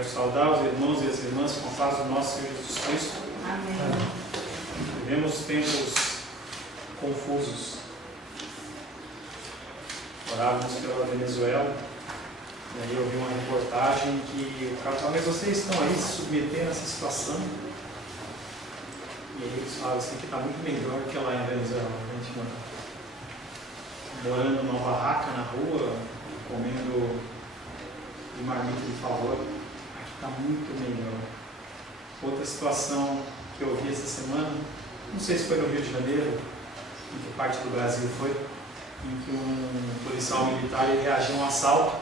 Quero saudar os irmãos e as irmãs com a paz do nosso Senhor Jesus Cristo. Amém. Vivemos tempos confusos. Orávamos pela Venezuela, e aí eu vi uma reportagem que o cara falou, mas vocês estão aí se submetendo a essa situação? E aí eles falam assim que está muito melhor que lá em Venezuela, a gente morando numa barraca na rua, comendo de marmita de favor. Aqui está muito melhor. Outra situação que eu vi essa semana, não sei se foi no Rio de Janeiro, em que parte do Brasil foi, em que um policial militar ele reagiu a um assalto.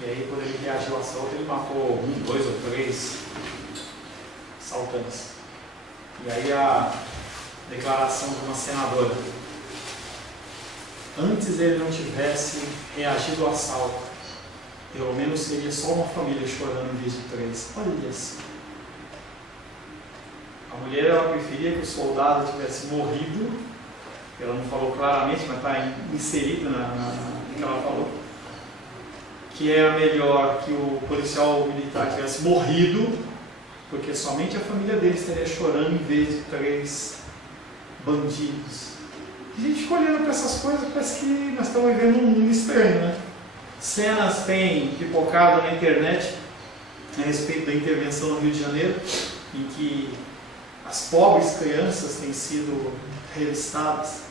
E aí, quando ele reagiu ao assalto, ele matou 1, 2 ou 3 assaltantes. E aí a declaração de uma senadora: antes ele não tivesse reagido ao assalto, pelo menos seria só uma família chorando em vez de 3. Olha isso. A mulher ela preferia que o soldado tivesse morrido. Ela não falou claramente, mas está inserido no que ela falou. Que era melhor que o policial militar tivesse morrido, porque somente a família dele estaria chorando em vez de 3 bandidos. E a gente fica olhando para essas coisas, parece que nós estamos vivendo um mundo estranho, né? Cenas têm pipocado na internet a respeito da intervenção no Rio de Janeiro, em que as pobres crianças têm sido revistadas.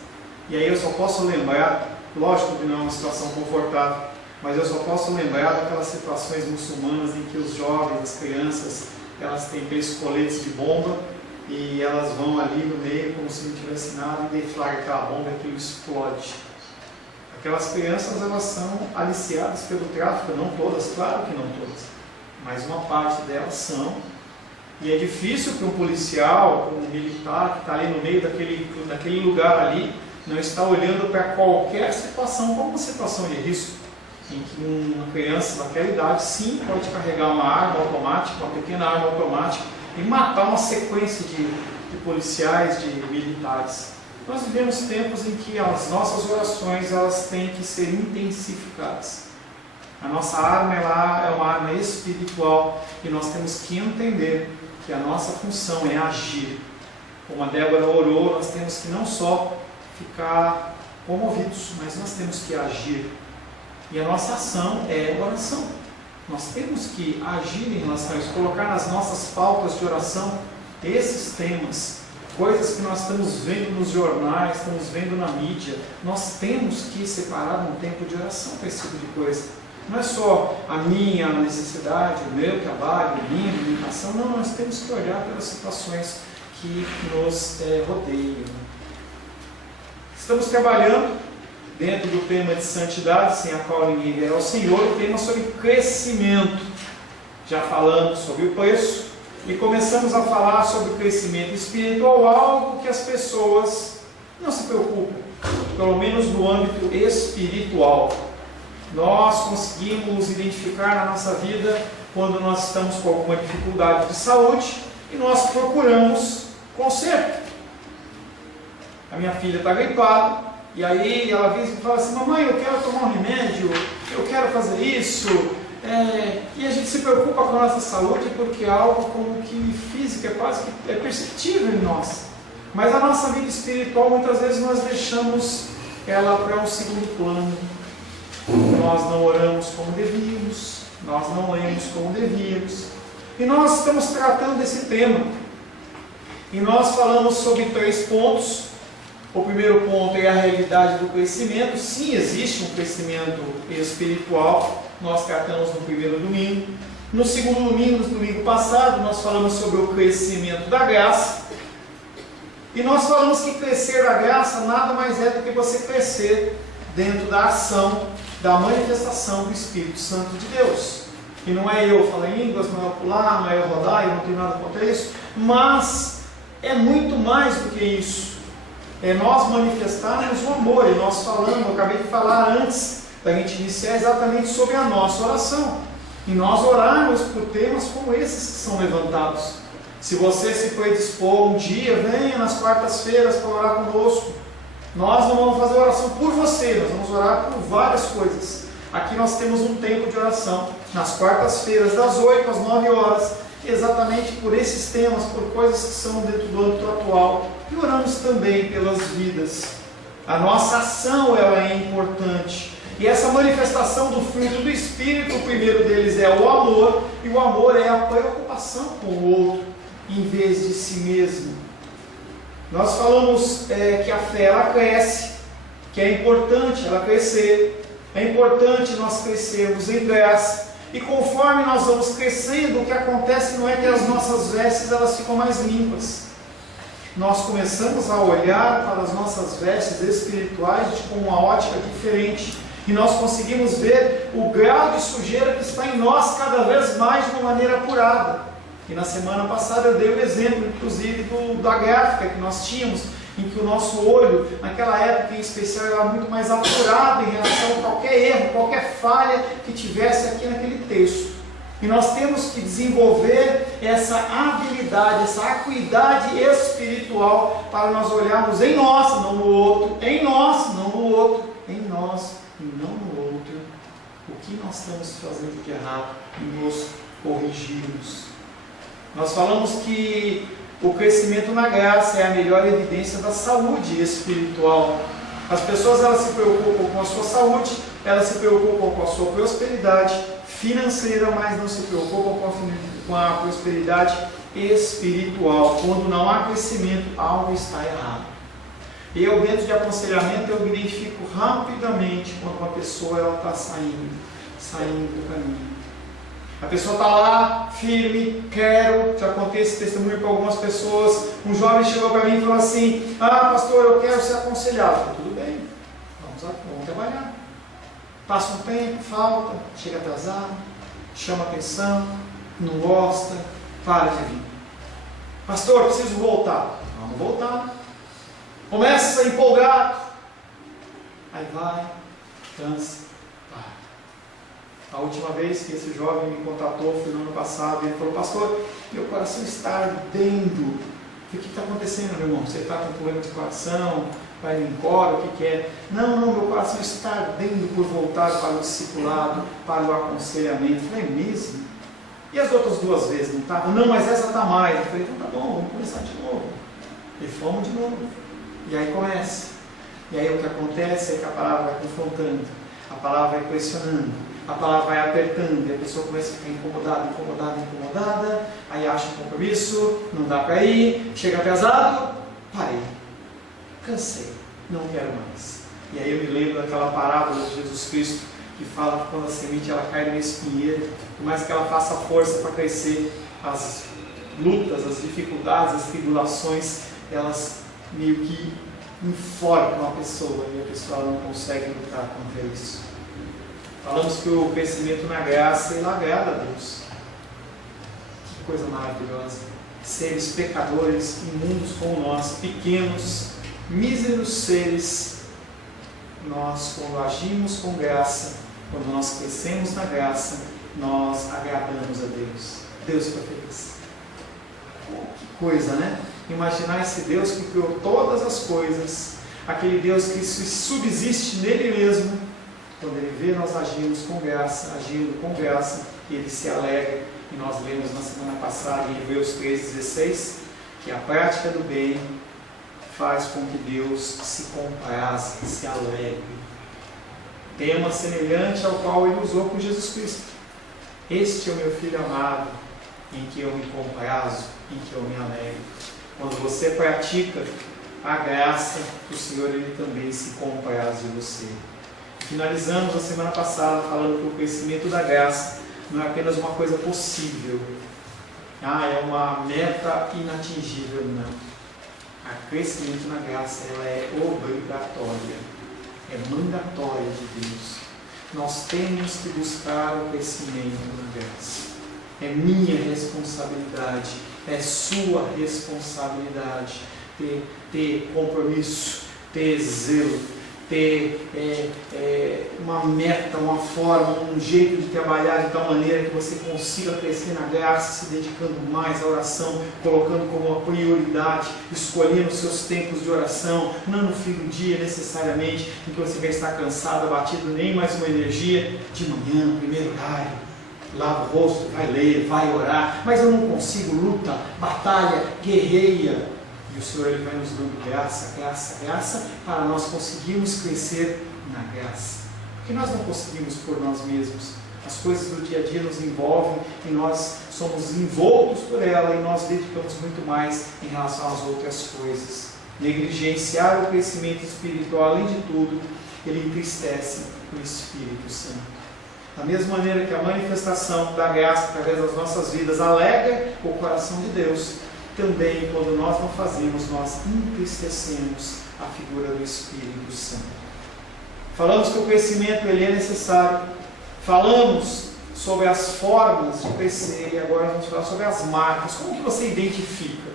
E aí eu só posso lembrar, lógico que não é uma situação confortável, mas eu só posso lembrar daquelas situações muçulmanas em que os jovens, as crianças, elas têm aqueles coletes de bomba e elas vão ali no meio como se não tivesse nada e deflagram aquela bomba e aquilo explode. Aquelas crianças, elas são aliciadas pelo tráfico, não todas, claro que não todas, mas uma parte delas são. E é difícil para um policial, para um militar que está ali no meio daquele lugar ali, não estar olhando para qualquer situação como uma situação de risco, em que uma criança daquela idade sim pode carregar uma arma automática, uma pequena arma automática e matar uma sequência de policiais, de militares. Nós vivemos tempos em que as nossas orações elas têm que ser intensificadas. A nossa arma ela é uma arma espiritual e nós temos que entender que a nossa função é agir. Como a Débora orou, nós temos que não só ficar comovidos, mas nós temos que agir. E a nossa ação é oração. Nós temos que agir em relação a isso, colocar nas nossas pautas de oração esses temas, coisas que nós estamos vendo nos jornais, estamos vendo na mídia. Nós temos que separar um tempo de oração para esse tipo de coisa. Não é só a minha necessidade, o meu trabalho, a minha limitação. Não, nós temos que olhar pelas situações que nos rodeiam. Estamos trabalhando dentro do tema de santidade, sem a qual ninguém verá ao Senhor, o tema sobre crescimento. Já falamos sobre o preço e começamos a falar sobre o crescimento espiritual, algo que as pessoas não se preocupam, pelo menos no âmbito espiritual. Nós conseguimos identificar na nossa vida quando nós estamos com alguma dificuldade de saúde e nós procuramos conserto. A minha filha está gripada e aí ela vem e fala assim: mamãe, eu quero tomar um remédio, eu quero fazer isso. E a gente se preocupa com a nossa saúde porque é algo como que físico, é quase que é perceptível em nós. Mas a nossa vida espiritual muitas vezes nós deixamos ela para um segundo plano. Nós não oramos como devíamos, nós não lemos como devíamos. E nós estamos tratando desse tema. E nós falamos sobre 3 pontos. O primeiro ponto é a realidade do crescimento. Sim, existe um crescimento espiritual. Nós tratamos no primeiro domingo. No segundo domingo, no domingo passado, nós falamos sobre o crescimento da graça. E nós falamos que crescer da graça nada mais é do que você crescer dentro da ação, da manifestação do Espírito Santo de Deus. E não é eu falar em línguas, não é eu pular, não é eu rodar, eu não tenho nada contra isso, mas é muito mais do que isso. É nós manifestarmos o amor. E nós falamos, eu acabei de falar antes da gente iniciar exatamente sobre a nossa oração. E nós orarmos por temas como esses que são levantados. Se você se predispor um dia, venha nas quartas-feiras para orar conosco. Nós não vamos fazer oração por você, nós vamos orar por várias coisas. Aqui nós temos um tempo de oração, nas quartas-feiras, das 8 às 9 horas, exatamente por esses temas, por coisas que são dentro do âmbito atual. E oramos também pelas vidas. A nossa ação, ela é importante. E essa manifestação do fruto do Espírito, o primeiro deles é o amor, e o amor é a preocupação com o outro, em vez de si mesmo. Nós falamos que a fé, ela cresce, que é importante ela crescer, é importante nós crescermos em graça, e conforme nós vamos crescendo, o que acontece não é que as nossas vestes elas ficam mais limpas. Nós começamos a olhar para as nossas vestes espirituais com uma ótica diferente, e nós conseguimos ver o grau de sujeira que está em nós cada vez mais de uma maneira apurada. E na semana passada eu dei o exemplo, inclusive, da gráfica que nós tínhamos, em que o nosso olho, naquela época em especial, era muito mais apurado em relação a qualquer erro, qualquer falha que tivesse aqui naquele texto. E nós temos que desenvolver essa habilidade, essa acuidade espiritual para nós olharmos em nós, não no outro, em nós, não no outro, em nós e não no outro, o que nós estamos fazendo de errado e nos corrigirmos. Nós falamos que o crescimento na graça é a melhor evidência da saúde espiritual. As pessoas elas se preocupam com a sua saúde, elas se preocupam com a sua prosperidade financeira, mas não se preocupam com a prosperidade espiritual. Quando não há crescimento, algo está errado. Eu, dentro de aconselhamento, eu me identifico rapidamente quando uma pessoa está saindo do caminho. A pessoa está lá, firme, já contei esse testemunho para algumas pessoas. Um jovem chegou para mim e falou assim: pastor, eu quero ser aconselhado. Falei, tudo bem, vamos trabalhar. Passa um tempo, falta, chega atrasado, chama atenção, não gosta, para de vir. Pastor, preciso voltar. Vamos voltar. Começa empolgado, aí vai, cansa, para. A última vez que esse jovem me contatou foi no ano passado, e ele falou: pastor, meu coração está ardendo. O que está acontecendo, meu irmão? Você está com problema de coração? Vai embora? O que é? Não, meu coração está ardendo por voltar para o discipulado, para o aconselhamento. Eu falei, mesmo? E as outras 2 vezes não estavam? Não, mas essa está mais. Eu falei, então tá bom, vamos começar de novo. E fomos de novo. E aí começa. E aí o que acontece é que a palavra vai confrontando, a palavra vai pressionando, a palavra vai apertando, e a pessoa começa a ficar incomodada, aí acha um compromisso, não dá para ir, chega atrasado, parei, cansei, não quero mais. E aí eu me lembro daquela parábola de Jesus Cristo, que fala que quando a semente ela cai no espinheiro, por mais que ela faça força para crescer, as lutas, as dificuldades, as tribulações, elas meio que enforcam a pessoa, e a pessoa não consegue lutar contra isso. Falamos que o crescimento na graça, ele agrada a Deus. Que coisa maravilhosa. Seres pecadores, imundos como nós, pequenos, míseros seres, nós, quando agimos com graça, quando nós crescemos na graça, nós agradamos a Deus. Deus fica feliz. Que coisa, né? Imaginar esse Deus que criou todas as coisas, aquele Deus que subsiste nele mesmo. Quando ele vê nós agindo com graça, ele se alegra. E nós lemos na semana passada em Hebreus 3,16 que a prática do bem faz com que Deus se compraze, se alegre. Tema semelhante ao qual ele usou com Jesus Cristo. Este é o meu filho amado, em que eu me comprazo, em que eu me alegro. Quando você pratica a graça, o Senhor ele também se compraz de você. Finalizamos a semana passada falando que o crescimento da graça não é apenas uma coisa possível. É uma meta inatingível, não. O crescimento na graça ela é obrigatória, é mandatória de Deus. Nós temos que buscar o crescimento na graça. É minha responsabilidade, é sua responsabilidade ter compromisso, ter zelo, ter uma meta, uma forma, um jeito de trabalhar de tal maneira que você consiga crescer na graça, se dedicando mais à oração, colocando como uma prioridade, escolhendo os seus tempos de oração, não no fim do dia necessariamente, em que você vai estar cansado, abatido, nem mais uma energia, de manhã, primeiro horário, lava o rosto, vai ler, vai orar, mas eu não consigo, luta, batalha, guerreia. E o Senhor Ele vai nos dando graça, graça, graça, para nós conseguirmos crescer na graça. Porque nós não conseguimos por nós mesmos. As coisas do dia a dia nos envolvem e nós somos envoltos por ela e nós dedicamos muito mais em relação às outras coisas. Negligenciar o crescimento espiritual, além de tudo, ele entristece o Espírito Santo. Da mesma maneira que a manifestação da graça através das nossas vidas alegra o coração de Deus, também, quando nós não fazemos, nós entristecemos a figura do Espírito Santo. Falamos que o crescimento ele é necessário. Falamos sobre as formas de crescer e agora vamos falar sobre as marcas. Como que você identifica?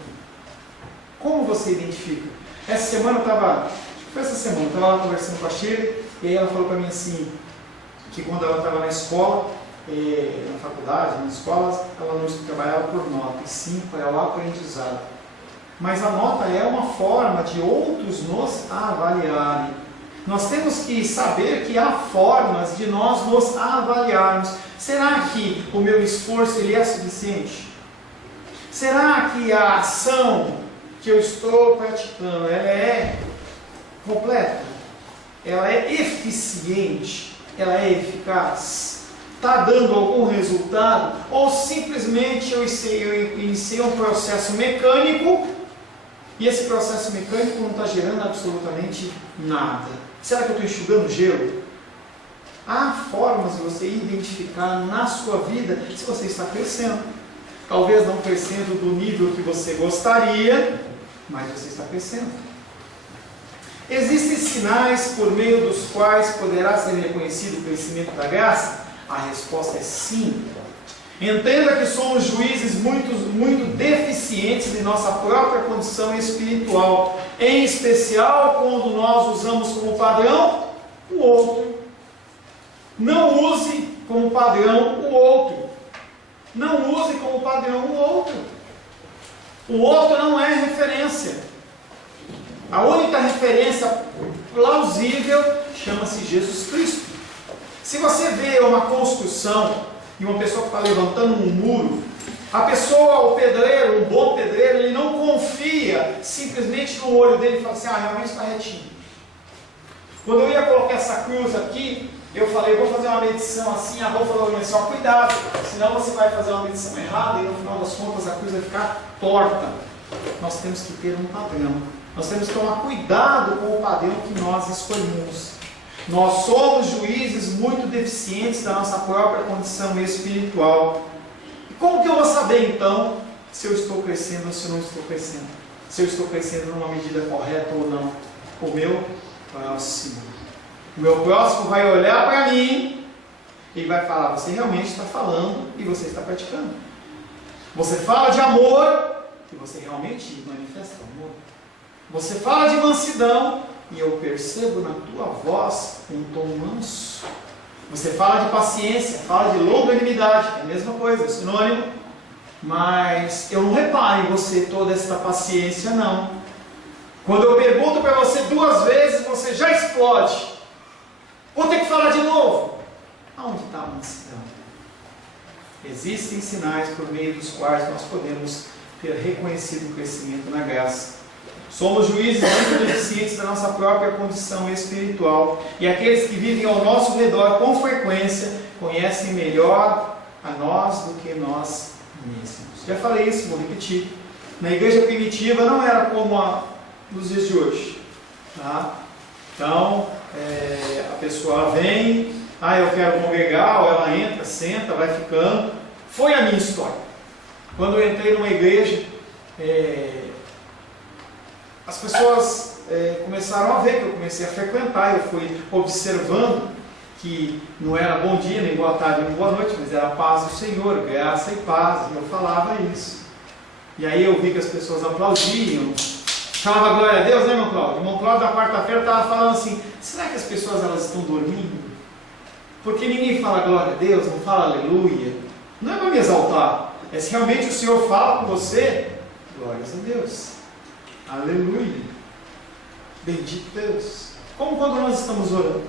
Como você identifica? Essa semana eu estava lá conversando com a Shirley e aí ela falou para mim assim, que quando ela estava na escola, na faculdade, nas escolas, ela não trabalhava por nota, e sim para o aprendizado. Mas a nota é uma forma de outros nos avaliarem. Nós temos que saber que há formas de nós nos avaliarmos. Será que o meu esforço ele é suficiente? Será que a ação que eu estou praticando ela é completa? Ela é eficiente? Ela é eficaz? Está dando algum resultado? Ou simplesmente eu iniciei um processo mecânico e esse processo mecânico não está gerando absolutamente nada? Será que eu estou enxugando gelo? Há formas de você identificar na sua vida se você está crescendo. Talvez não crescendo do nível que você gostaria, mas você está crescendo. Existem sinais por meio dos quais poderá ser reconhecido o crescimento da graça? A resposta é sim. Entenda que somos juízes muito deficientes de nossa própria condição espiritual, em especial quando nós usamos como padrão o outro. Não use como padrão o outro. Não use como padrão o outro. O outro não é referência. A única referência plausível chama-se Jesus Cristo. Se você vê uma construção e uma pessoa que está levantando um muro, a pessoa, o pedreiro, um bom pedreiro, ele não confia simplesmente no olho dele e fala assim, realmente está retinho. Quando eu ia colocar essa cruz aqui, eu falei, vou fazer uma medição assim, a Rô falou assim, cuidado, senão você vai fazer uma medição errada e no final das contas a cruz vai ficar torta. Nós temos que ter um padrão. Nós temos que tomar cuidado com o padrão que nós escolhemos. Nós somos juízes muito deficientes da nossa própria condição espiritual. E como que eu vou saber então se eu estou crescendo ou se eu não estou crescendo? Se eu estou crescendo numa medida correta ou não? O meu próximo. O meu próximo vai olhar para mim e vai falar, você realmente está falando e você está praticando. Você fala de amor e você realmente manifesta amor. Você fala de mansidão e eu percebo na tua voz um tom manso. Você fala de paciência, fala de longanimidade, é a mesma coisa, sinônimo. Mas eu não reparo em você toda essa paciência, não. Quando eu pergunto para você 2 vezes, você já explode. Vou ter que falar de novo. Aonde está a mansidão? Existem sinais por meio dos quais nós podemos ter reconhecido o crescimento na graça. Somos juízes muito deficientes da nossa própria condição espiritual e aqueles que vivem ao nosso redor com frequência conhecem melhor a nós do que nós mesmos. Já falei isso, vou repetir. Na igreja primitiva não era como a nos dias de hoje. Tá? Então, a pessoa vem, eu quero congregar, ou ela entra, senta, vai ficando. Foi a minha história. Quando eu entrei numa igreja, as pessoas começaram a ver que eu comecei a frequentar, eu fui observando que não era bom dia, nem boa tarde, nem boa noite, mas era paz do Senhor, graça e paz, e eu falava isso. E aí eu vi que as pessoas aplaudiam, Chamava glória a Deus, né, irmão Cláudio? O irmão Cláudio da quarta-feira estava falando assim, será que as pessoas elas estão dormindo? Porque ninguém fala glória a Deus, não fala aleluia. Não é para me exaltar, é se realmente o Senhor fala com você, glórias a Deus. Aleluia. Bendito Deus. Como quando nós estamos orando.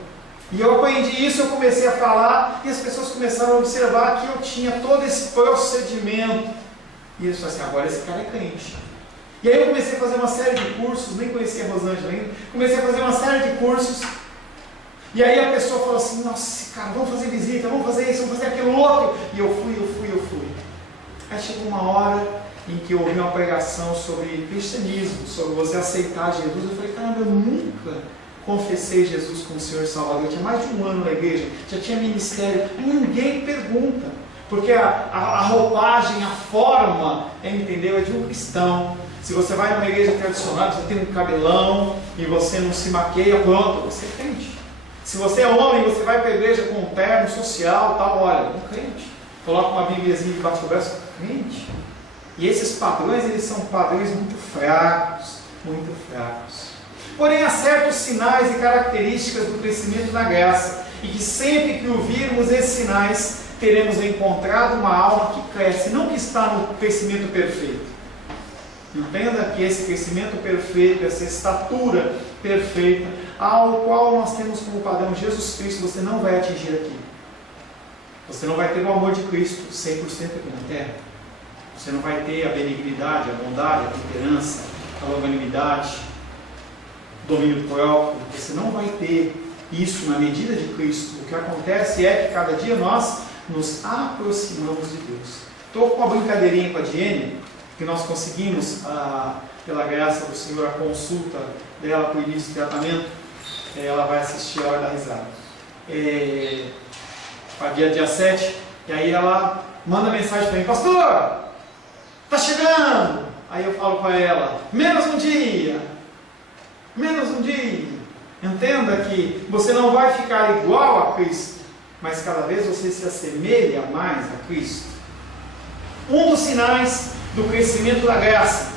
E eu aprendi isso, eu comecei a falar, e as pessoas começaram a observar que eu tinha todo esse procedimento. E eles falaram assim, agora esse cara é crente. E aí eu comecei a fazer uma série de cursos, nem conhecia a Rosângela ainda, comecei a fazer uma série de cursos, e aí a pessoa falou assim, nossa, cara, vamos fazer visita, vamos fazer isso, vamos fazer aquilo outro. E eu fui. Aí chegou uma hora em que eu ouvi uma pregação sobre cristianismo, sobre você aceitar Jesus. Eu falei, caramba, eu nunca confessei Jesus como Senhor e Salvador. Eu tinha mais de um ano na igreja, já tinha ministério, ninguém pergunta. Porque a roupagem, a forma, entendeu? É de um cristão. Se você vai numa igreja tradicional, você tem um cabelão e você não se maqueia, pronto, você é crente. Se você é homem, você vai para a igreja com um terno social, tal, olha, um crente. Coloca uma bibliazinha debaixo do braço, crente. E esses padrões, eles são padrões muito fracos, muito fracos. Porém, há certos sinais e características do crescimento na graça, e que sempre que ouvirmos esses sinais, teremos encontrado uma alma que cresce, não que está no crescimento perfeito. Entenda que esse crescimento perfeito, essa estatura perfeita, ao qual nós temos como padrão Jesus Cristo, você não vai atingir aqui. Você não vai ter o amor de Cristo 100% aqui na terra. Você não vai ter a benignidade, a bondade, a temperança, a longanimidade, o domínio próprio. Você não vai ter isso na medida de Cristo. O que acontece é que cada dia nós nos aproximamos de Deus. Estou com uma brincadeirinha com a Diene, que nós conseguimos, pela graça do Senhor, a consulta dela para o início do tratamento. Ela vai assistir a hora da risada. Dia 7, e aí ela manda mensagem para mim, pastor, está chegando. Aí eu falo para ela, menos um dia. Entenda que você não vai ficar igual a Cristo, mas cada vez você se assemelha mais a Cristo. Um dos sinais do crescimento da graça,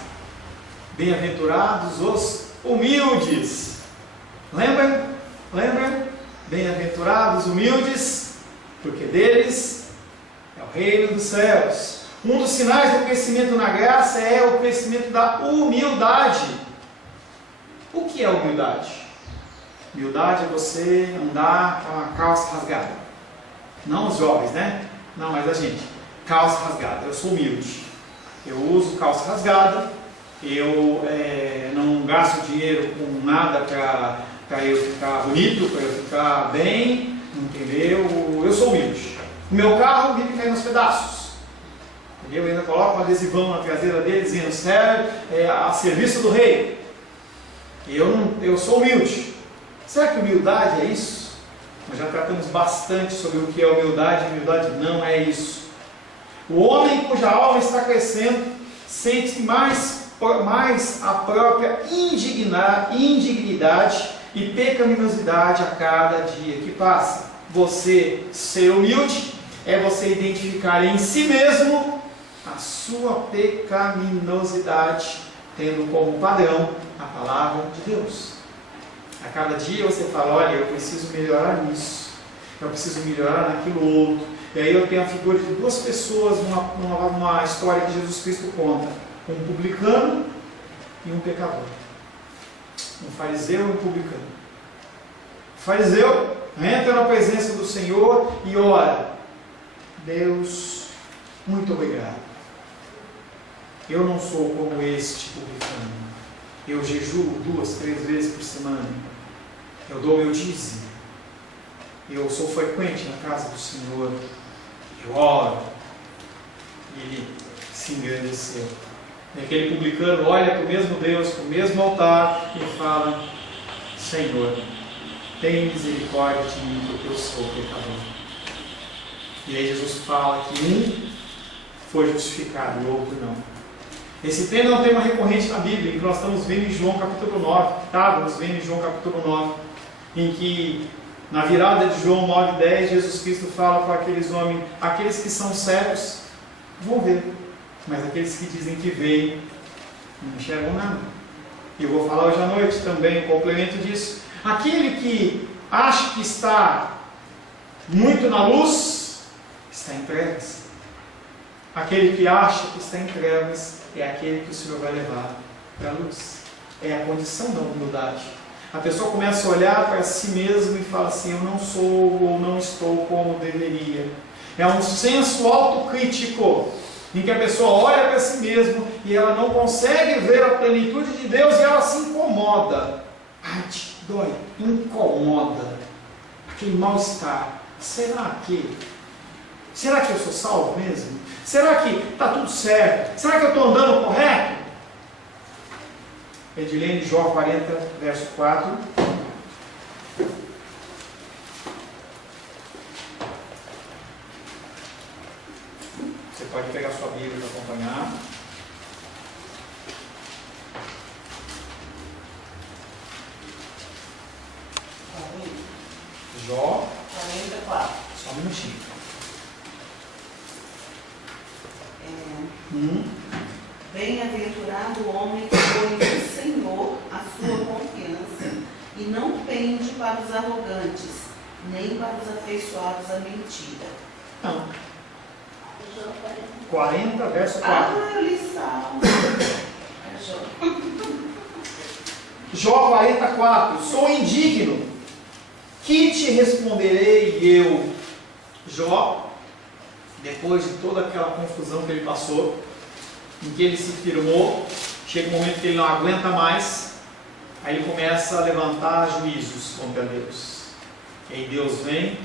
bem-aventurados os humildes. Lembram? Bem-aventurados humildes, porque deles é o reino dos céus. Um dos sinais do crescimento na graça é o crescimento da humildade. O que é humildade? Humildade é você andar com a calça rasgada. Não os jovens, né? Não, mas a gente. Calça rasgada. Eu sou humilde. Eu uso calça rasgada. Eu não gasto dinheiro com nada para eu ficar bonito, para eu ficar bem. Entendeu? Eu sou humilde. O meu carro vive caindo aos pedaços. Eu ainda coloco um adesivão na traseira dele dizendo a serviço do rei. Eu sou humilde. Será que humildade é isso? Nós já tratamos bastante sobre o que é humildade. Humildade não é isso. O homem cuja alma está crescendo sente mais a própria indignidade e pecaminosidade a cada dia que passa. Você ser humilde é você identificar em si mesmo a sua pecaminosidade, tendo como padrão a palavra de Deus. A cada dia você fala, olha, eu preciso melhorar nisso, eu preciso melhorar naquilo outro. E aí eu tenho a figura de duas pessoas numa história que Jesus Cristo conta. Um publicano e um pecador. Um fariseu e um publicano. O fariseu entra na presença do Senhor e ora, Deus, muito obrigado. Eu não sou como este publicano. Eu jejuo 2, 3 vezes por semana. Eu dou meu dízimo. Eu sou frequente na casa do Senhor. Eu oro. E ele se engrandeceu. E aquele publicano olha para o mesmo Deus, para o mesmo altar e fala, Senhor, tem misericórdia de mim, porque eu sou pecador. E aí Jesus fala que um foi justificado e o outro não. Esse tema é um tema recorrente na Bíblia, que nós estamos vendo em João capítulo 9, estávamos vendo em João capítulo 9, em que na virada de João 9:10, Jesus Cristo fala para aqueles homens, aqueles que são cegos vão ver, mas aqueles que dizem que veem, não enxergam nada. E eu vou falar hoje à noite também, um complemento disso. Aquele que acha que está muito na luz, está em trevas. Aquele que acha que está em trevas é aquele que o Senhor vai levar para a luz. É a condição da humildade. A pessoa começa a olhar para si mesmo e fala assim: eu não sou ou não estou como deveria. É um senso autocrítico, em que a pessoa olha para si mesma e ela não consegue ver a plenitude de Deus e ela se incomoda. Arde, dói, incomoda. Aquele mal-estar. Será que eu sou salvo mesmo? Será que está tudo certo? Será que eu estou andando correto? Edilene, Jó 40, verso 4. Você pode pegar sua Bíblia para acompanhar. Jó 44. Só um minutinho. Bem-aventurado o homem que põe no Senhor a sua confiança e não pende para os arrogantes, nem para os afeiçoados à mentira. Não. 40, verso 4. Ah, eu li Salmo. Jó 44. Sou indigno. Que te responderei eu? Jó, depois de toda aquela confusão que ele passou, em que ele se firmou, chega um momento que ele não aguenta mais, aí ele começa a levantar juízos contra Deus. E aí Deus vem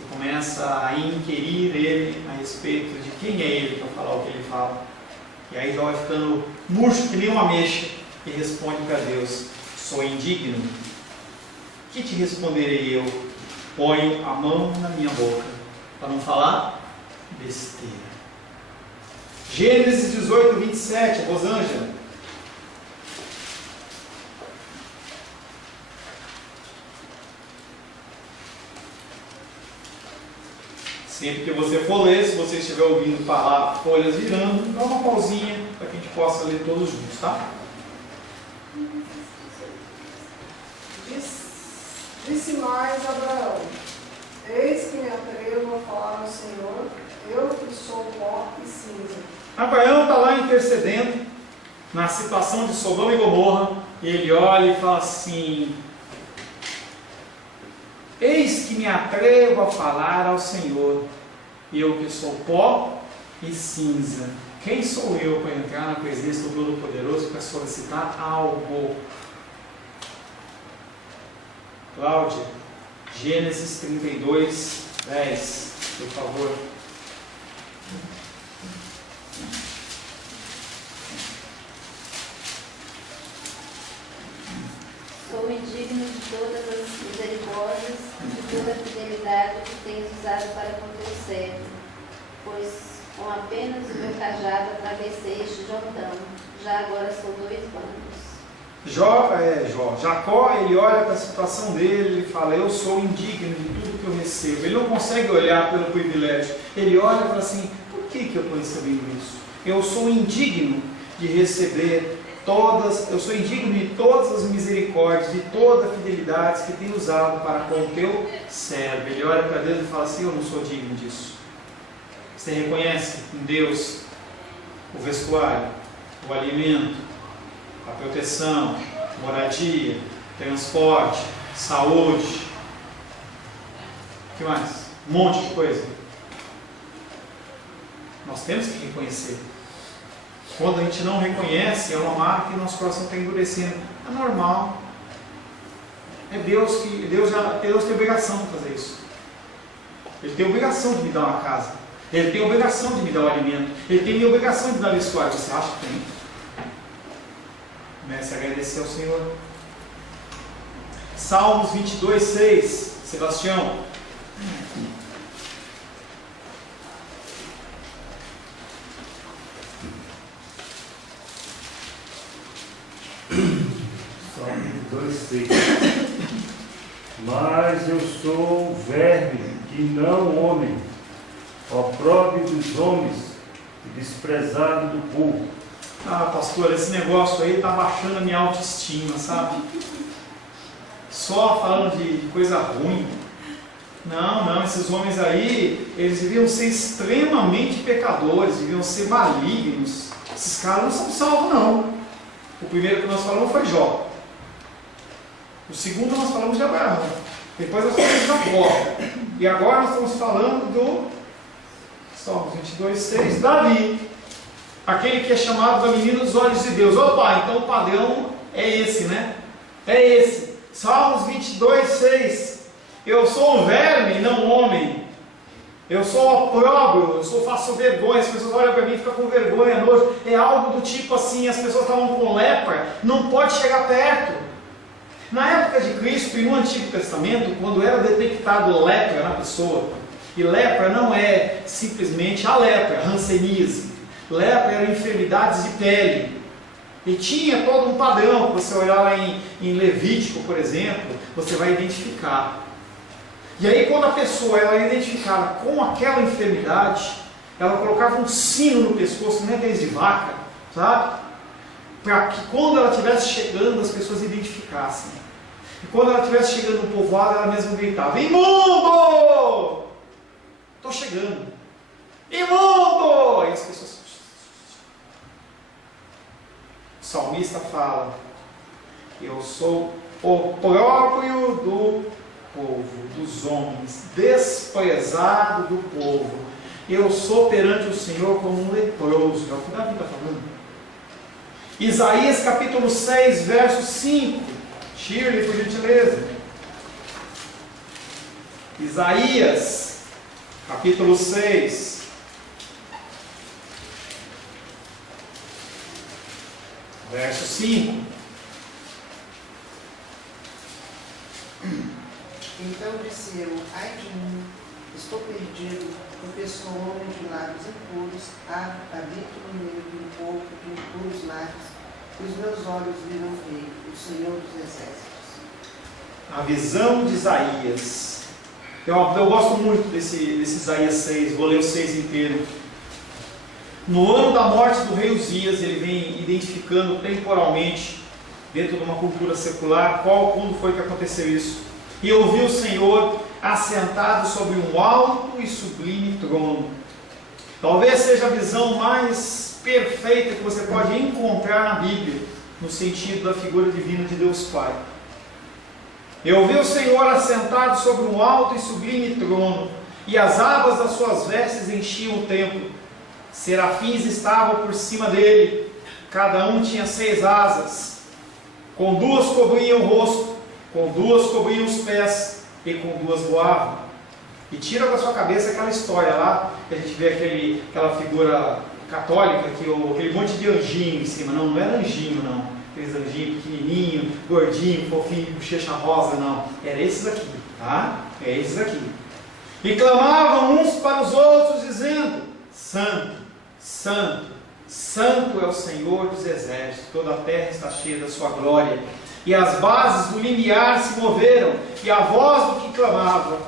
e começa a inquirir ele a respeito de quem é ele para falar o que ele fala. E aí Jó vai ficando murcho que nem uma ameixa e responde para Deus: sou indigno. Que te responderei eu? Ponho a mão na minha boca para não falar besteira. Gênesis 18, 27, Rosângela. Sempre que você for ler, se você estiver ouvindo falar folhas virando, dá uma pausinha para que a gente possa ler todos juntos, tá? Disse mais Abraão: eis que me atrevo a falar ao Senhor, eu que sou pó e cinza. Abraão está lá intercedendo na situação de Sodoma e Gomorra, e ele olha e fala assim: eis que me atrevo a falar ao Senhor, eu que sou pó e cinza. Quem sou eu para entrar na presença do Todo-Poderoso para solicitar algo? Cláudia, Gênesis 32, 10, por favor. Sou indigno de todas as misericórdias e de toda a fidelidade que tens usado para com teu servo, pois com apenas o meu cajado atravessei este Jordão, já agora sou 2 anos. Jacó, ele olha para a situação dele e fala: eu sou indigno de tudo que eu recebo. Ele não consegue olhar pelo privilégio. Ele olha e fala assim: por que eu estou recebendo isso? Eu sou indigno de receber eu sou indigno de todas as misericórdias, de toda a fidelidade que tem usado para com o teu servo. Ele olha para Deus e fala assim: eu não sou digno disso. Você reconhece em Deus o vestuário, o alimento, a proteção, moradia, transporte, saúde, o que mais? Um monte de coisa. Nós temos que reconhecer. Quando a gente não reconhece, é uma marca que nosso coração está endurecendo. É normal. É Deus tem obrigação de fazer isso. Ele tem obrigação de me dar uma casa. Ele tem obrigação de me dar o alimento. Ele tem obrigação de me dar o vestuário. Você acha que tem? Comece a agradecer ao Senhor. Salmos 22, 6. Sebastião. Salmo 22, 6. Mas eu sou verme e não homem, opróbrio dos homens e desprezado do povo. Ah, pastor, esse negócio aí tá baixando a minha autoestima, sabe? Só falando de coisa ruim. Não, esses homens aí, eles deviam ser extremamente pecadores, deviam ser malignos. Esses caras não são salvos, não. O primeiro que nós falamos foi Jó. O segundo nós falamos de Abraão. Depois nós falamos de Jacó. E agora nós estamos falando do Salmos 22:6, Davi. Aquele que é chamado da menina dos olhos de Deus. Opa, então o padrão é esse, né? É esse. Salmos 22:6. Eu sou um verme, não um homem. Eu sou opróbrio, faço vergonha. As pessoas olham para mim e ficam com vergonha, nojo. É algo do tipo assim, as pessoas estavam com lepra, não pode chegar perto. Na época de Cristo e no Antigo Testamento, quando era detectado lepra na pessoa, e lepra não é simplesmente a lepra, hanseníase. Lepra eram enfermidades de pele. E tinha todo um padrão. Você olhar lá em Levítico, por exemplo, você vai identificar. E aí quando a pessoa ela era identificada com aquela enfermidade, ela colocava um sino no pescoço, não é aqueles de vaca, sabe? Para que quando ela estivesse chegando, as pessoas identificassem. E quando ela estivesse chegando no povoado, ela mesma gritava: imundo! Estou chegando. Imundo! E as pessoas... O salmista fala: eu sou opróbrio do povo, dos homens, desprezado do povo. Eu sou perante o Senhor como um leproso. É o que Davi está falando. Isaías capítulo 6, verso 5. Shirley, por gentileza. Isaías capítulo 6. Verso 5. Então disse eu: ai de mim, estou perdido, porque sou homem de lábios impuros, habito no meio de um povo de impuros lábios, e os meus olhos viram o Rei, o Senhor dos Exércitos. A visão de Isaías. Eu gosto muito desse Isaías 6, vou ler o 6 inteiro. No ano da morte do rei Uzias, ele vem identificando temporalmente, dentro de uma cultura secular, quando foi que aconteceu isso. E eu vi o Senhor assentado sobre um alto e sublime trono. Talvez seja a visão mais perfeita que você pode encontrar na Bíblia, no sentido da figura divina de Deus Pai. Eu vi o Senhor assentado sobre um alto e sublime trono, e as abas das suas vestes enchiam o templo. Serafins estavam por cima dele, cada um tinha 6 asas, com 2 cobriam o rosto, com 2 cobriam os pés, e com 2 voavam. E tira da sua cabeça aquela história lá, que a gente vê aquela figura católica, aquele monte de anjinho em cima. Não era anjinho, não. Aqueles anjinhos pequenininho, gordinho, fofinho, bochecha rosa, não. Era esses aqui, tá? É esses aqui. E clamavam uns para os outros, dizendo: Santo, Santo, Santo é o Senhor dos Exércitos, toda a terra está cheia da sua glória. E as bases do limiar se moveram, e a voz do que clamava,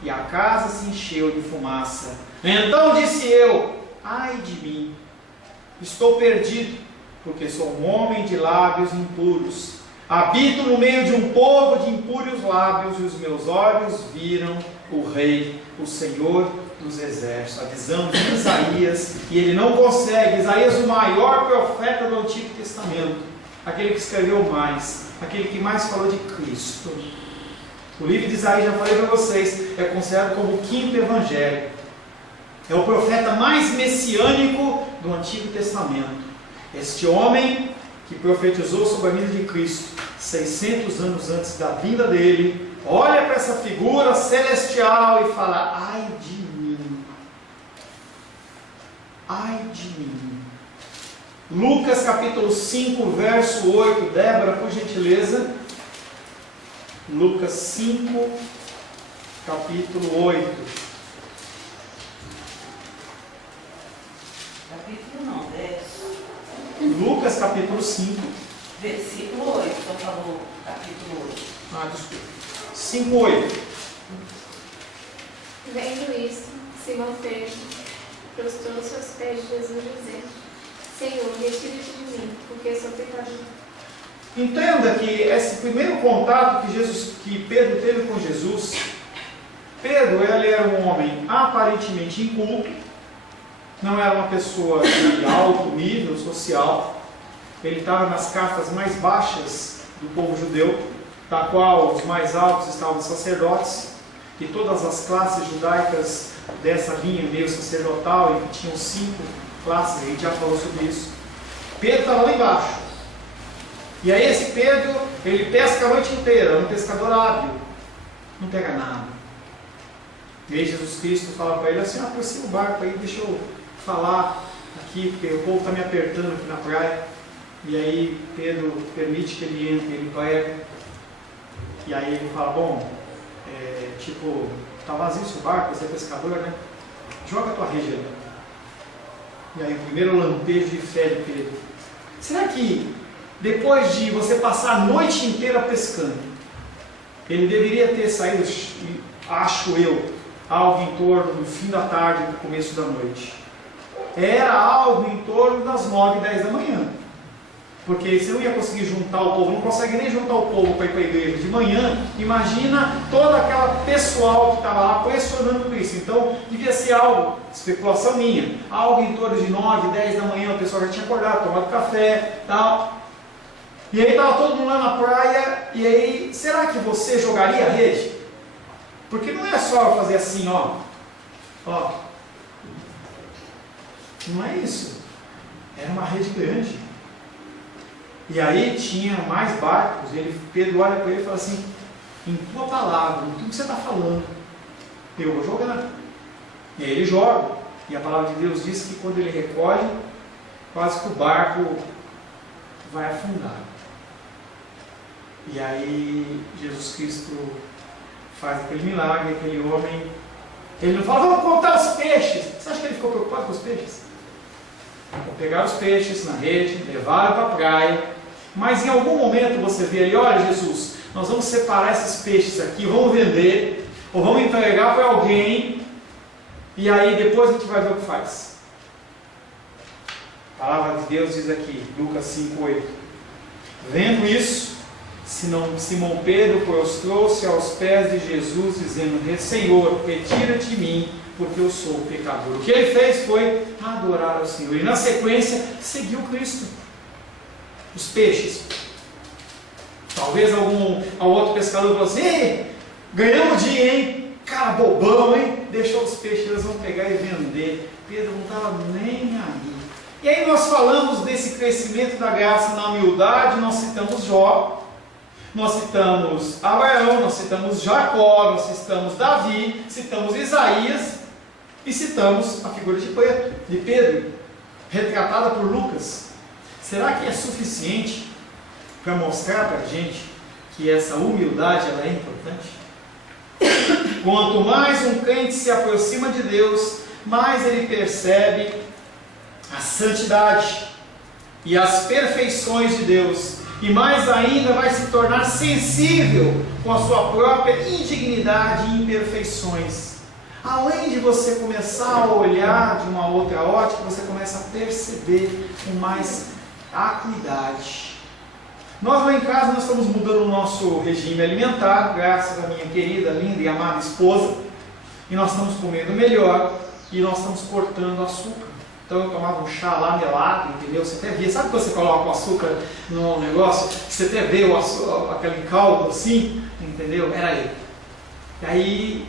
e a casa se encheu de fumaça. Então disse eu: ai de mim, estou perdido, porque sou um homem de lábios impuros. Habito no meio de um povo de impuros lábios, e os meus olhos viram o Rei, o Senhor dos Exércitos. A visão de Isaías, e ele não consegue. Isaías, o maior profeta do Antigo Testamento, aquele que escreveu mais, aquele que mais falou de Cristo. O livro de Isaías, já falei para vocês, é considerado como o 5º evangelho. É o profeta mais messiânico do Antigo Testamento. Este homem que profetizou sobre a vida de Cristo 600 anos antes da vinda dele, olha para essa figura celestial e fala: ai de mim, ai de mim. Lucas capítulo 5, verso 8, Débora, por gentileza. Lucas 5, capítulo 8. Capítulo não, verso. Lucas capítulo 5. Versículo 8, só falou capítulo 8. Ah, desculpa. 5, 8. Vendo isso, Simão Pedro prostrou-se aos pés de Jesus, dizendo: Senhor, retira-te de mim, porque sou pecador. Entenda que esse primeiro contato que Pedro teve com Jesus, Pedro, ele era um homem aparentemente inculto, não era uma pessoa de alto nível social, ele estava nas castas mais baixas do povo judeu, da qual os mais altos estavam os sacerdotes, e todas as classes judaicas dessa linha meio sacerdotal, e que tinham 5 classes, a gente já falou sobre isso. Pedro estava lá embaixo. E aí esse Pedro, ele pesca a noite inteira, é um pescador hábil, não pega nada. E aí Jesus Cristo fala para ele assim: aproxima o barco aí, deixa eu falar aqui, porque o povo está me apertando aqui na praia. E aí Pedro permite que ele entre, ele prega. E aí ele fala: bom, tá vazio esse barco, você é pescador, né? Joga a tua rede aí. E aí o primeiro lampejo de fé de Pedro. Será que depois de você passar a noite inteira pescando, ele deveria ter saído, acho eu, algo em torno do fim da tarde, do começo da noite? Era algo em torno das 9, 10 da manhã. Porque você não ia conseguir juntar o povo, não consegue nem juntar o povo para ir para a igreja de manhã. Imagina toda aquela pessoal que estava lá pressionando Cristo. Então, devia ser algo, especulação minha, algo em torno de 9, 10 da manhã, o pessoal já tinha acordado, tomado café, tal. E aí estava todo mundo lá na praia, e aí, será que você jogaria a rede? Porque não é só fazer assim, ó. Não é isso. Era uma rede grande. E aí tinha mais barcos, Pedro olha para ele e fala assim: em tua palavra, em tudo que você está falando, eu vou jogar. E aí ele joga, e a palavra de Deus diz que quando ele recolhe, quase que o barco vai afundar. E aí Jesus Cristo faz aquele milagre, aquele homem, ele não fala: vamos contar os peixes. Você acha que ele ficou preocupado com os peixes? Pegaram os peixes na rede, levaram para a praia. Mas em algum momento você vê ali: olha, Jesus, nós vamos separar esses peixes aqui, vamos vender, ou vamos entregar para alguém, e aí depois a gente vai ver o que faz. A palavra de Deus diz aqui, Lucas 5:8. Vendo isso, Simão Pedro prostrou-se aos pés de Jesus, dizendo: Senhor, retira-te de mim, porque eu sou pecador. O que ele fez foi adorar ao Senhor, e na sequência seguiu Cristo. Os peixes, talvez algum outro pescador falou assim: ganhamos dia, hein? Cara bobão, hein? Deixou os peixes, eles vão pegar e vender. Pedro não estava nem aí. E aí nós falamos desse crescimento da graça na humildade. Nós citamos Jó, nós citamos Abraão, nós citamos Jacó, nós citamos Davi, citamos Isaías e citamos a figura de Pedro, retratada por Lucas. Será que é suficiente para mostrar para a gente que essa humildade ela é importante? Quanto mais um crente se aproxima de Deus, mais ele percebe a santidade e as perfeições de Deus, e mais ainda vai se tornar sensível com a sua própria indignidade e imperfeições. Além de você começar a olhar de uma outra ótica, você começa a perceber com mais acuidade. Nós lá em casa nós estamos mudando o nosso regime alimentar, graças à minha querida, linda e amada esposa, e nós estamos comendo melhor, e nós estamos cortando açúcar. Então eu tomava um chá lá melado, entendeu? Você até via, sabe quando você coloca o açúcar no negócio, você até vê aquele caldo assim, entendeu? Era ele. E aí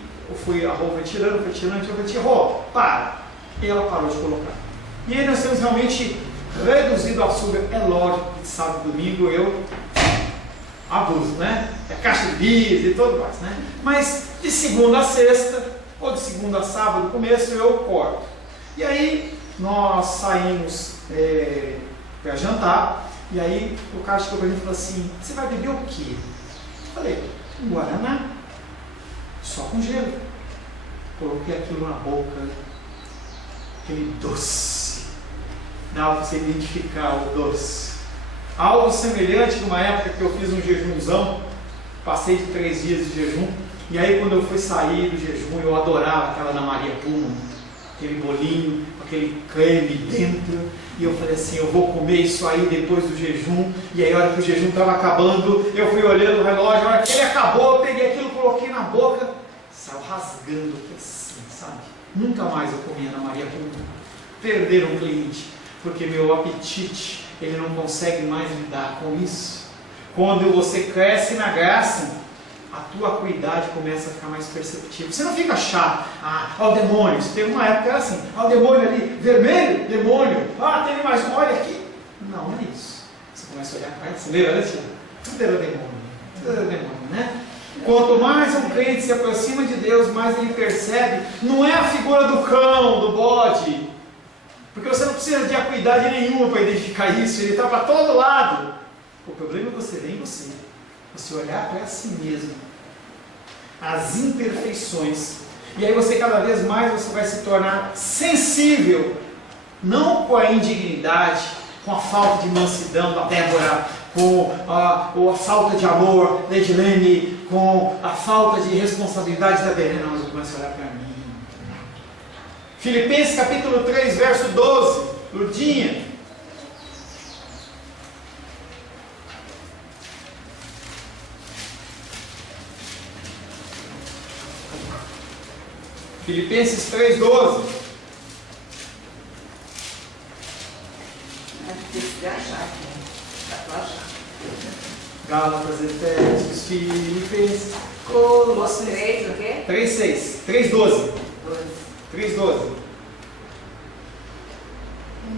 a Rô foi tirando, eu falei: Rô, para! E ela parou de colocar. E aí nós temos realmente reduzido o açúcar. É lógico que sábado e domingo eu abuso, né? É caixa de bis e tudo mais, né? Mas de segunda a sexta, ou de segunda a sábado, no começo, eu corto. E aí nós saímos para jantar, e aí o cara chegou para mim e falou assim: você vai beber o quê? Eu falei: um guaraná, só com gelo. Coloquei aquilo na boca, aquele doce, dá para você identificar o doce. Algo semelhante numa época que eu fiz um jejumzão, passei de 3 dias de jejum, e aí quando eu fui sair do jejum, eu adorava aquela Ana Maria Puma. aquele bolinho, com aquele creme dentro. E eu falei assim, eu vou comer isso aí depois do jejum. E aí, a hora que o jejum estava acabando, eu fui olhando o relógio. A hora que ele acabou, eu peguei aquilo, coloquei na boca, saiu rasgando assim, sabe? Nunca mais eu comia Ana Maria com perder um cliente, porque meu apetite, ele não consegue mais lidar com isso. Quando você cresce na graça, a tua acuidade começa a ficar mais perceptível. Você não fica chato, ó o demônio. Você teve uma época que era assim, ó o demônio ali, vermelho, demônio, teve mais um, olha aqui. Não é isso. Você começa a olhar para ele, você lembra antes? Tudo era demônio, né? Quanto mais um crente se aproxima de Deus, mais ele percebe, não é a figura do cão, do bode, porque você não precisa de acuidade nenhuma para identificar isso, ele está para todo lado. O problema é você ver em você. Você olhar para si mesmo, as imperfeições, e aí você cada vez mais você vai se tornar sensível, não com a indignidade, com a falta de mansidão da Débora, com a falta de amor da Edilene, com a falta de responsabilidade da Belém. Não, mas eu começo a olhar para mim. Filipenses capítulo 3, verso 12, Lurdinha. Filipenses 3,12. Gálatas, Efésios, Filipenses, Colossenses. 3, o quê? 3,6. 3,12. 3,12.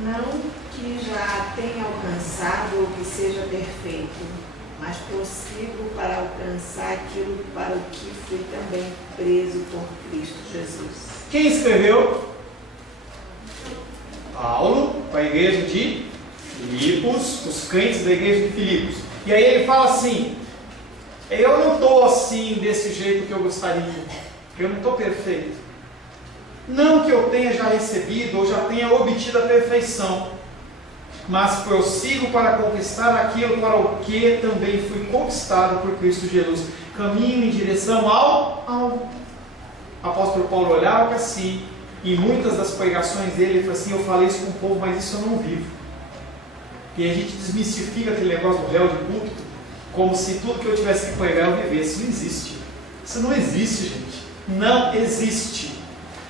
Não que já tenha alcançado ou que seja perfeito, mas prossigo para alcançar aquilo para o que fui também preso por Cristo Jesus. Quem escreveu? Paulo, para a igreja de Filipos, os crentes da igreja de Filipos. E aí ele fala assim, eu não estou assim, desse jeito que eu gostaria, eu não estou perfeito. Não que eu tenha já recebido ou já tenha obtido a perfeição, mas prossigo para conquistar aquilo para o que também fui conquistado por Cristo Jesus. Caminho em direção ao alvo. O apóstolo Paulo olhava para si, e muitas das pregações dele, ele falou assim, eu falei isso com o povo, mas isso eu não vivo. E a gente desmistifica aquele negócio do réu de púlpito, como se tudo que eu tivesse que pregar eu vivesse. Isso não existe. Isso não existe, gente. Não existe.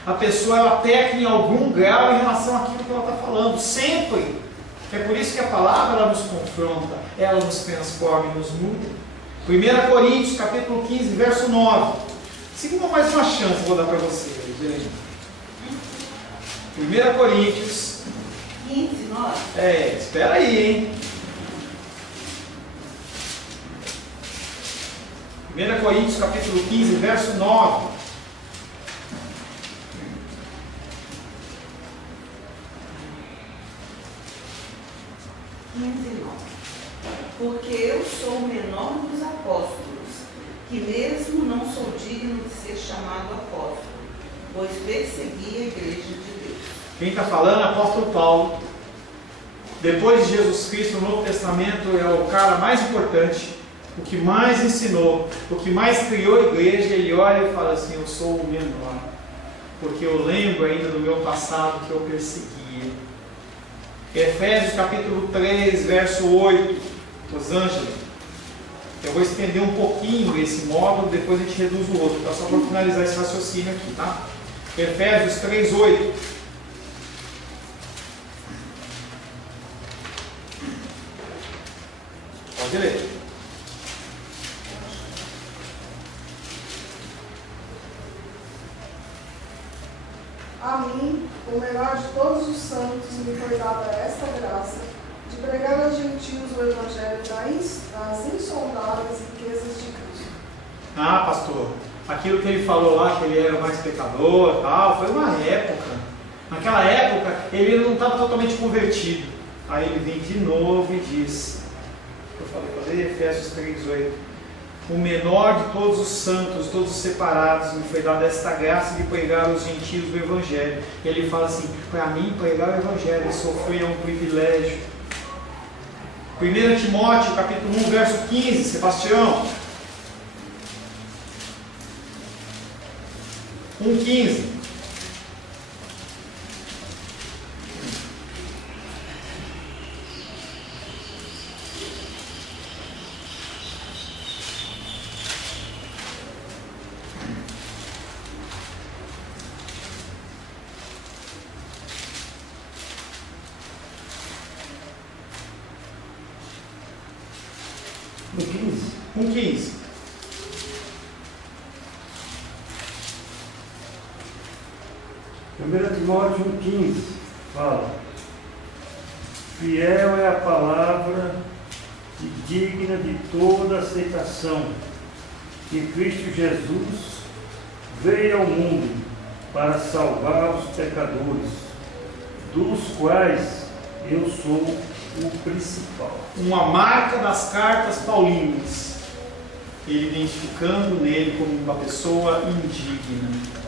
A pessoa, ela peca em algum grau em relação àquilo que ela está falando, sempre. É por isso que a palavra, ela nos confronta, ela nos transforma e nos muda. 1 Coríntios, capítulo 15, verso 9. Segunda mais uma chance, vou dar para você, gente. 1 Coríntios 15, 9. Espera aí, hein? 1 Coríntios, capítulo 15, verso 9. Porque eu sou o menor dos apóstolos, que mesmo não sou digno de ser chamado apóstolo, pois persegui a igreja de Deus. Quem está falando é o apóstolo Paulo. Depois de Jesus Cristo, no Novo Testamento, é o cara mais importante, o que mais ensinou, o que mais criou a igreja. Ele olha e fala assim, eu sou o menor, porque eu lembro ainda do meu passado que eu perseguia. Efésios capítulo 3, verso 8. Rosângela, eu vou estender um pouquinho esse módulo, depois a gente reduz o outro, tá? Só para finalizar esse raciocínio aqui, tá? Efésios 3, 8. Pode ler. A mim, o melhor de todos os santos, me foi dada esta graça, de pregar aos gentios o evangelho das insondáveis riquezas de Cristo. Pastor, aquilo que ele falou lá, que ele era mais pecador, tal, foi uma época. Naquela época, ele não estava totalmente convertido. Aí ele vem de novo e diz, eu falei, cadê Efésios 3, 8? O menor de todos os santos, todos os separados, me foi dada esta graça de pregar aos gentios o evangelho. E ele fala assim, para mim pregar o evangelho e sofrer é um privilégio. 1 Timóteo, capítulo 1, verso 15, Sebastião. 1,15. No 15. 1,15. Primeiro Timóteo 1,15 fala: fiel é a palavra e digna de toda aceitação, que Cristo Jesus veio ao mundo para salvar os pecadores, dos quais eu sou o principal. Uma marca das cartas paulinas, ele identificando nele como uma pessoa indigna.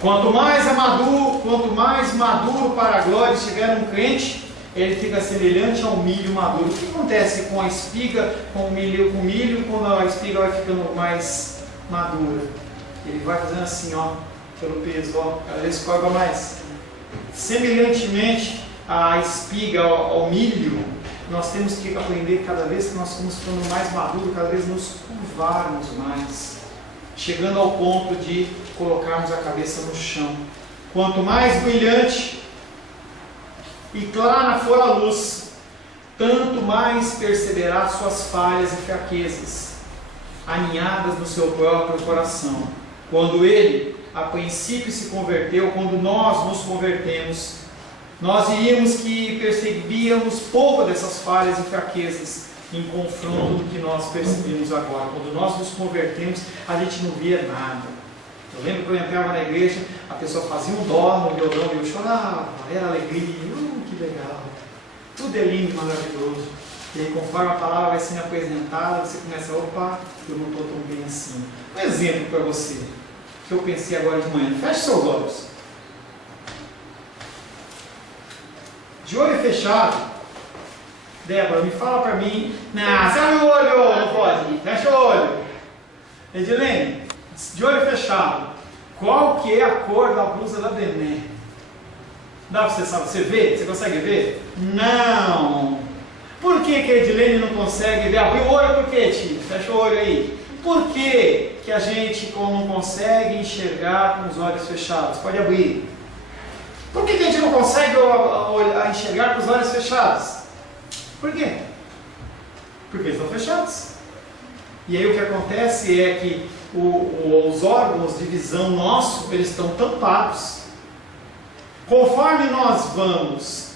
Quanto mais maduro para a glória estiver um crente, ele fica semelhante ao milho maduro. O que acontece com a espiga, com o milho, quando a espiga vai ficando mais madura? Ele vai fazendo assim, ó, pelo peso, ó, cada vez corva mais. Semelhantemente à espiga, ao milho, nós temos que aprender cada vez que nós estamos ficando mais maduros, cada vez nos curvarmos mais, chegando ao ponto de colocarmos a cabeça no chão. Quanto mais brilhante e clara for a luz, tanto mais perceberá suas falhas e fraquezas, aninhadas no seu próprio coração. Quando ele, a princípio, se converteu, quando nós nos convertemos, nós diríamos que percebíamos pouco dessas falhas e fraquezas em confronto do que nós percebemos agora. Quando nós nos convertemos, a gente não via nada. Eu lembro que eu entrava na igreja, a pessoa fazia um dó no violão e eu chorava, era alegria, que legal, tudo é lindo, maravilhoso. E aí, conforme a palavra vai sendo apresentada, você começa, opa, eu não estou tão bem assim. Um exemplo para você, que eu pensei agora de manhã, feche seus olhos. De olho fechado, Débora, me fala para mim. Não, você abre o olho, não pode. Fecha o olho. Edilene, de olho fechado, qual que é a cor da blusa da Bené? Dá para você saber? Você vê? Você consegue ver? Não. Por que a Edilene não consegue ver? Abre o olho por quê, tio? Fecha o olho aí. Por que a gente não consegue enxergar com os olhos fechados? Pode abrir. Por que a gente não consegue enxergar com os olhos fechados? Por quê? Porque eles estão fechados. E aí o que acontece é que os órgãos de visão nosso, eles estão tampados. Conforme nós vamos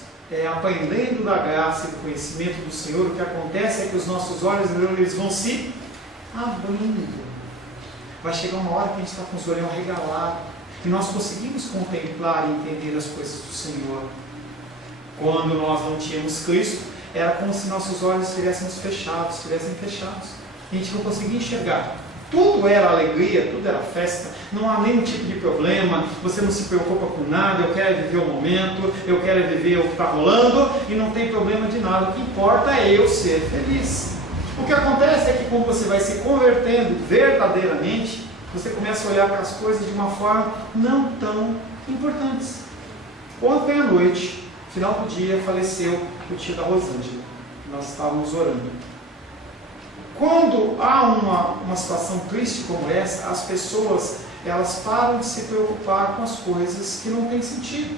aprendendo da graça e do conhecimento do Senhor, o que acontece é que os nossos olhos eles vão se abrindo. Vai chegar uma hora que a gente está com os olhos arregalados e nós conseguimos contemplar e entender as coisas do Senhor. Quando nós não tínhamos Cristo, era como se nossos olhos estivessem fechados. A gente não conseguia enxergar. Tudo era alegria, tudo era festa, não há nenhum tipo de problema, você não se preocupa com nada, eu quero viver o momento, eu quero viver o que está rolando e não tem problema de nada. O que importa é eu ser feliz. O que acontece é que quando você vai se convertendo verdadeiramente, você começa a olhar para as coisas de uma forma não tão importantes. Ontem à noite, final do dia, faleceu o tio da Rosângela. Nós estávamos orando. Quando há uma situação triste como essa, as pessoas elas param de se preocupar com as coisas que não têm sentido.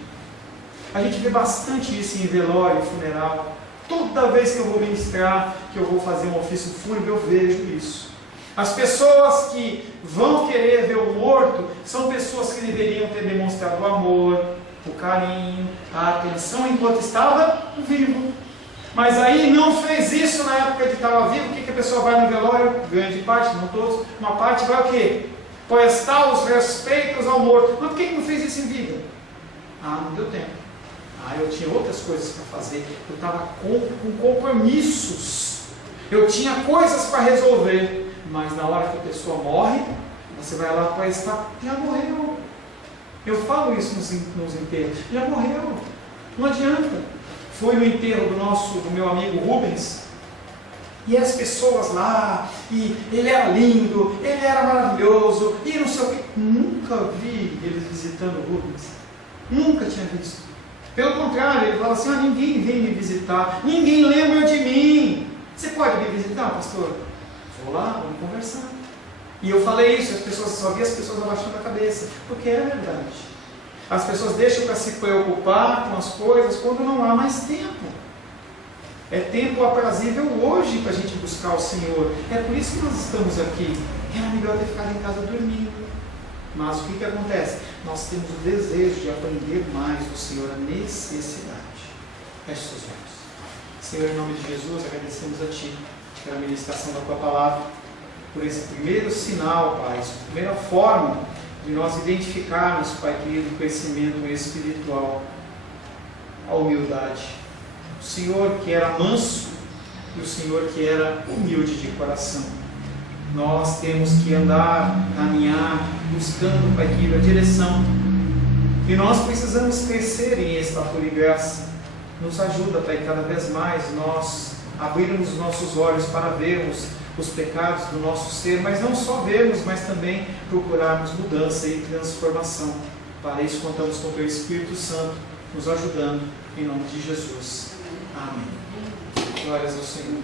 A gente vê bastante isso em velório, funeral. Toda vez que eu vou ministrar, que eu vou fazer um ofício fúnebre, eu vejo isso. As pessoas que vão querer ver o morto são pessoas que deveriam ter demonstrado o amor, o carinho, a atenção enquanto estava vivo. Mas aí não fez isso na época que estava vivo. O que a pessoa vai no velório? Grande parte, não todos. Uma parte vai o quê? Prestar os respeitos ao morto. Mas por que não fez isso em vida? Não deu tempo. Eu tinha outras coisas para fazer. Eu estava com compromissos. Eu tinha coisas para resolver. Mas na hora que a pessoa morre, você vai lá para estar. Já morreu. Eu falo isso nos enterros. Já morreu. Não adianta. Fui no enterro do meu amigo Rubens, e as pessoas lá, e ele era lindo, ele era maravilhoso, e não sei o que. Nunca vi eles visitando o Rubens. Nunca tinha visto. Pelo contrário, ele falava assim, ninguém vem me visitar, ninguém lembra de mim. Você pode me visitar, pastor? Vou lá, vamos conversar. E eu falei isso, as pessoas só vi as pessoas abaixando a cabeça, porque é verdade. As pessoas deixam para se preocupar com as coisas quando não há mais tempo. É tempo aprazível hoje para a gente buscar o Senhor. É por isso que nós estamos aqui. Era melhor ter ficado em casa dormindo. Mas o que acontece? Nós temos o desejo de aprender mais do Senhor, a necessidade. Feche seus olhos. Senhor, em nome de Jesus, agradecemos a Ti pela ministração da Tua palavra, por esse primeiro sinal, Pai, essa primeira forma de nós identificarmos, Pai querido, o crescimento espiritual, a humildade. O Senhor que era manso e o Senhor que era humilde de coração. Nós temos que andar, caminhar, buscando, Pai querido, a direção. E nós precisamos crescer em estatura e graça. Nos ajuda, Pai, cada vez mais nós abrirmos os nossos olhos para vermos os pecados do nosso ser, mas não só vermos, mas também procurarmos mudança e transformação. Para isso contamos com o Teu Espírito Santo nos ajudando, em nome de Jesus. Amém. Glórias ao Senhor.